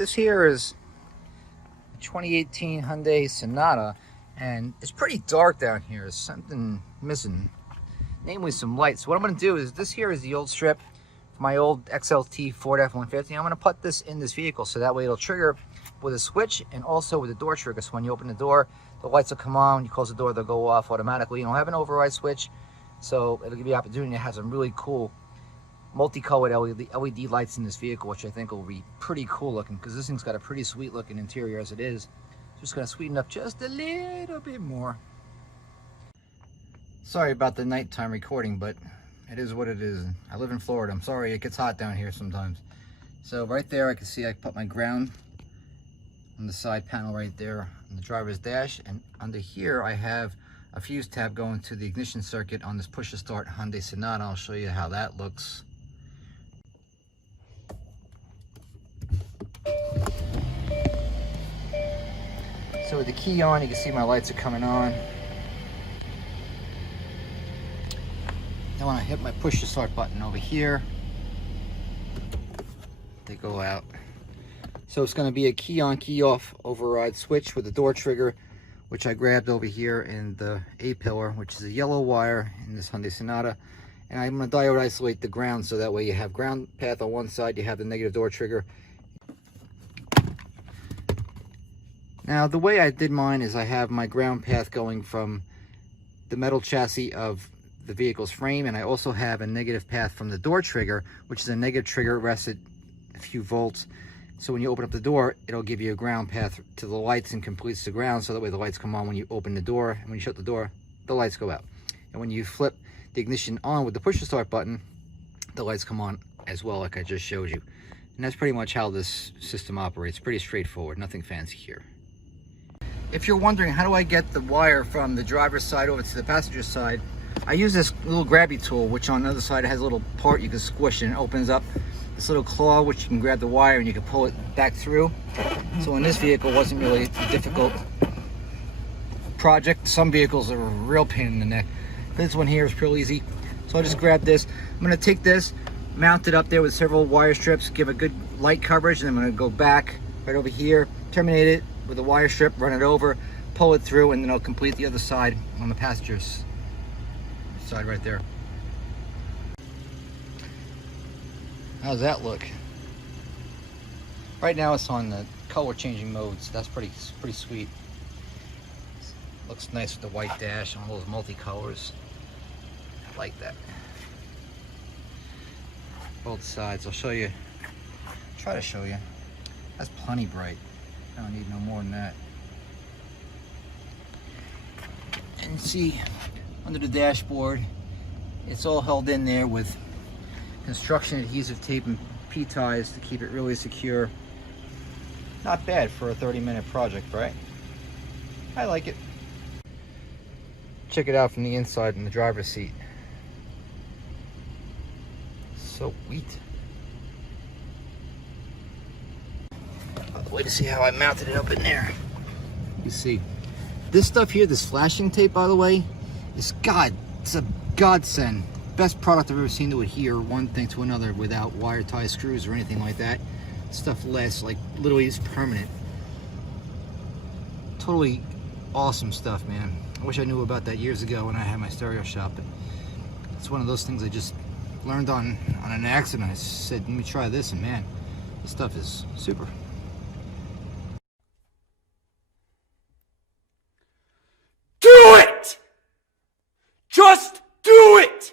This here is a 2018 Hyundai Sonata, and it's pretty dark down here. There's something missing, namely some lights. So what I'm going to do is, this here is the old strip for my old XLT Ford F-150. I'm going to put this in this vehicle so that way it'll trigger with a switch and also with a door trigger. So when you open the door, the lights will come on. When you close the door, they'll go off automatically. You don't have an override switch, so it'll give you the opportunity to have some really cool multicolored LED lights in this vehicle, which I think will be pretty cool looking, because this thing's got a pretty sweet looking interior as it is. Just gonna sweeten up just a little bit more. Sorry about the nighttime recording, but it is what it is. I live in Florida. I'm sorry, it gets hot down here sometimes. So right there, I can see I put my ground on the side panel right there on the driver's dash, and under here I have a fuse tab going to the ignition circuit on this push to start Hyundai Sonata. I'll show you how that looks. So with the key on, you can see my lights are coming on. Then when I hit my push to start button over here, they go out. So it's going to be a key on, key off override switch with the door trigger, which I grabbed over here in the A-pillar, which is a yellow wire in this Hyundai Sonata. And I'm going to diode isolate the ground, so that way you have ground path on one side, you have the negative door trigger. Now the way I did mine is I have my ground path going from the metal chassis of the vehicle's frame, and I also have a negative path from the door trigger, which is a negative trigger rested a few volts. So when you open up the door, it'll give you a ground path to the lights and completes the ground, so that way the lights come on when you open the door, and when you shut the door, the lights go out. And when you flip the ignition on with the push to start button, the lights come on as well, like I just showed you. And that's pretty much how this system operates. Pretty straightforward, nothing fancy here. If you're wondering how do I get the wire from the driver's side over to the passenger side, I use this little grabby tool, which on the other side has a little part you can squish and it opens up this little claw, which you can grab the wire and you can pull it back through. So in this vehicle, it wasn't really a difficult project. Some vehicles are a real pain in the neck. This one here is real easy. So I just grab this. I'm going to take this, mount it up there with several wire strips, give a good light coverage, and I'm going to go back right over here, terminate it with a wire strip, run it over, pull it through, and then I'll complete the other side on the passenger's side right there. How's that look? Right now it's on the color changing mode, so that's pretty sweet. Looks nice with the white dash on all those multicolors. I like that. Both sides, I'll show you, try to show you. That's plenty bright. I don't need no more than that. And see, under the dashboard, it's all held in there with construction adhesive tape and P-ties to keep it really secure. Not bad for a 30-minute project, right? I like it. Check it out from the inside in the driver's seat. So sweet. Way to see how I mounted it up in there. You see, this stuff here, this flashing tape, by the way, it's a godsend. Best product I've ever seen to adhere one thing to another without wire tie screws or anything like that. Stuff lasts, like, literally is permanent. Totally awesome stuff, man. I wish I knew about that years ago when I had my stereo shop, but it's one of those things I just learned on an accident. I said, let me try this, and man, this stuff is super. Do it! Just do it!